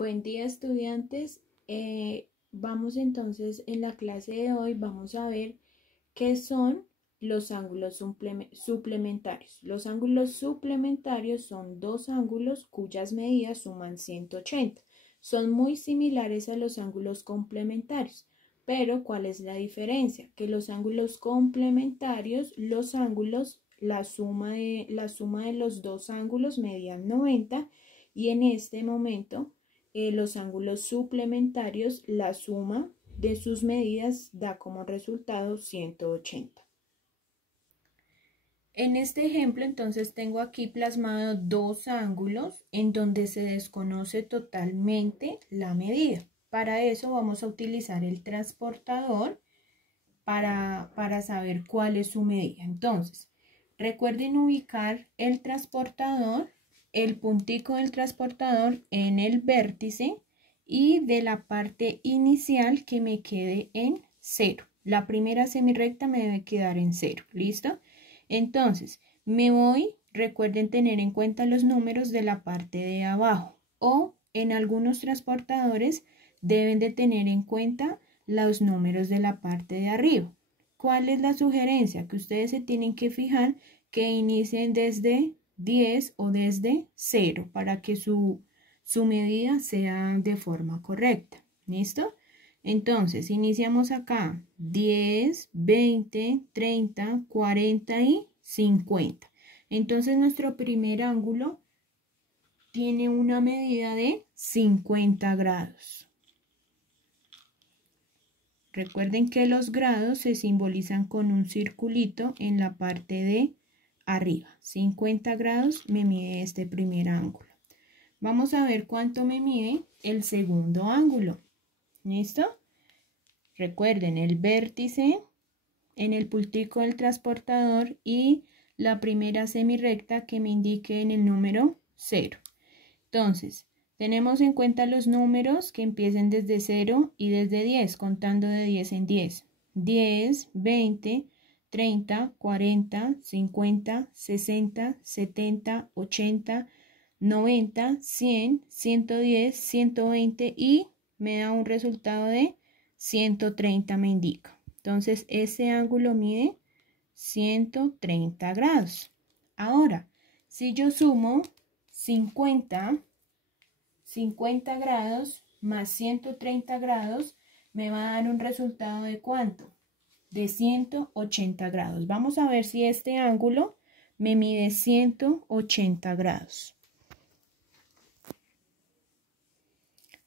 Buen día, estudiantes. Vamos entonces en la clase de hoy, vamos a ver qué son los ángulos suplementarios. Los ángulos suplementarios son dos ángulos cuyas medidas suman 180. Son muy similares a los ángulos complementarios, pero ¿cuál es la diferencia? Que los ángulos complementarios, la suma de los dos ángulos medían 90 y en este momento los ángulos suplementarios, la suma de sus medidas da como resultado 180. En este ejemplo, entonces, tengo aquí plasmado dos ángulos en donde se desconoce totalmente la medida. Para eso vamos a utilizar el transportador para saber cuál es su medida. Entonces, recuerden ubicar el transportador, el puntico del transportador en el vértice y de la parte inicial que me quede en 0. La primera semirrecta me debe quedar en 0. ¿Listo? Entonces, recuerden tener en cuenta los números de la parte de abajo o en algunos transportadores deben de tener en cuenta los números de la parte de arriba. ¿Cuál es la sugerencia? Que ustedes se tienen que fijar que inicien desde 10 o desde 0 para que su medida sea de forma correcta. ¿Listo? Entonces, iniciamos acá 10, 20, 30, 40 y 50. Entonces, nuestro primer ángulo tiene una medida de 50 grados. Recuerden que los grados se simbolizan con un circulito en la parte de arriba. 50 grados me mide este primer ángulo. Vamos a ver cuánto me mide el segundo ángulo. ¿Listo? Recuerden el vértice en el puntico del transportador y la primera semirrecta que me indique en el número 0. Entonces, tenemos en cuenta los números que empiecen desde 0 y desde 10, contando de 10 en 10. 10, 20, 30, 40, 50, 60, 70, 80, 90, 100, 110, 120 y me da un resultado de 130 me indica. Entonces, ese ángulo mide 130 grados. Ahora, si yo sumo 50 grados más 130 grados, me va a dar un resultado de ¿cuánto? De 180 grados. Vamos a ver si este ángulo me mide 180 grados.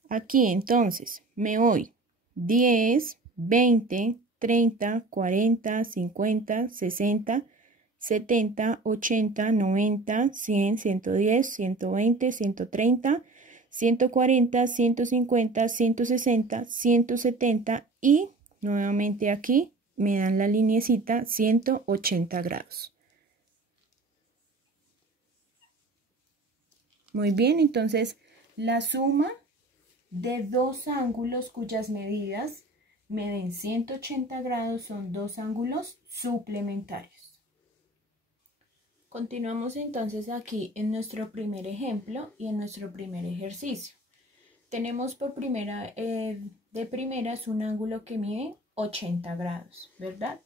Aquí entonces me voy 10, 20, 30, 40, 50, 60, 70, 80, 90, 100, 110, 120, 130, 140, 150, 160, 170 y nuevamente aquí me dan la lineecita 180 grados. Muy bien, entonces la suma de dos ángulos cuyas medidas me den 180 grados son dos ángulos suplementarios. Continuamos entonces aquí en nuestro primer ejemplo y en nuestro primer ejercicio. Tenemos de primeras un ángulo que mide 80 grados, ¿verdad?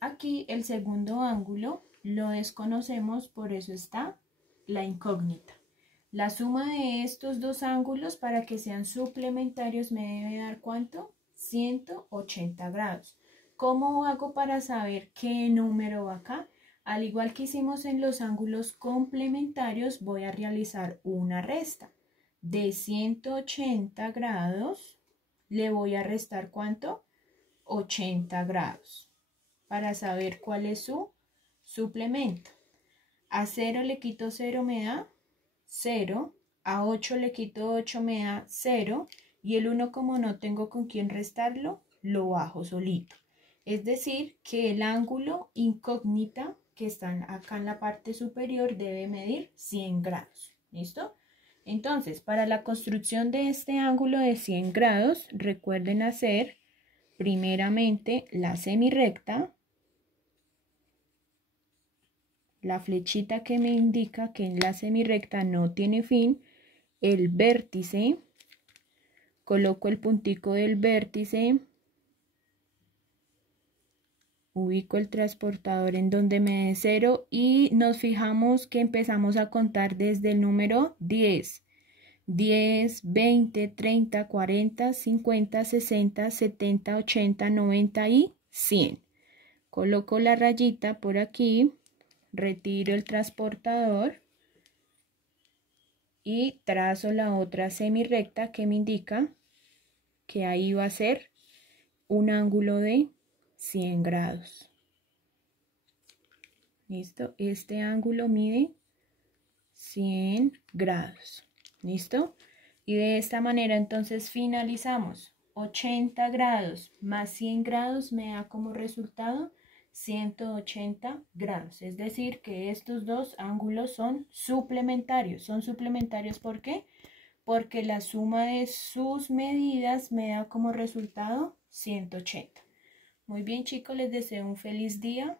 Aquí el segundo ángulo lo desconocemos, por eso está la incógnita. La suma de estos dos ángulos para que sean suplementarios me debe dar ¿cuánto? 180 grados. ¿Cómo hago para saber qué número va acá? Al igual que hicimos en los ángulos complementarios, voy a realizar una resta. De 180 grados le voy a restar ¿cuánto? 80 grados. Para saber cuál es su suplemento. A 0 le quito 0 me da 0, a 8 le quito 8 me da 0 y el 1 como no tengo con quién restarlo, lo bajo solito. Es decir, que el ángulo incógnita que está acá en la parte superior debe medir 100 grados. ¿Listo? Entonces, para la construcción de este ángulo de 100 grados, recuerden hacer primeramente la semirrecta, la flechita que me indica que en la semirrecta no tiene fin, el vértice, coloco el puntico del vértice, ubico el transportador en donde me dé 0 y nos fijamos que empezamos a contar desde el número 10. 10, 20, 30, 40, 50, 60, 70, 80, 90 y 100. Coloco la rayita por aquí, retiro el transportador y trazo la otra semirrecta que me indica que ahí va a ser un ángulo de 100 grados. ¿Listo? Este ángulo mide 100 grados. ¿Listo? Y de esta manera entonces finalizamos. 80 grados más 100 grados me da como resultado 180 grados. Es decir, que estos dos ángulos son suplementarios. ¿Son suplementarios por qué? Porque la suma de sus medidas me da como resultado 180. Muy bien, chicos, les deseo un feliz día.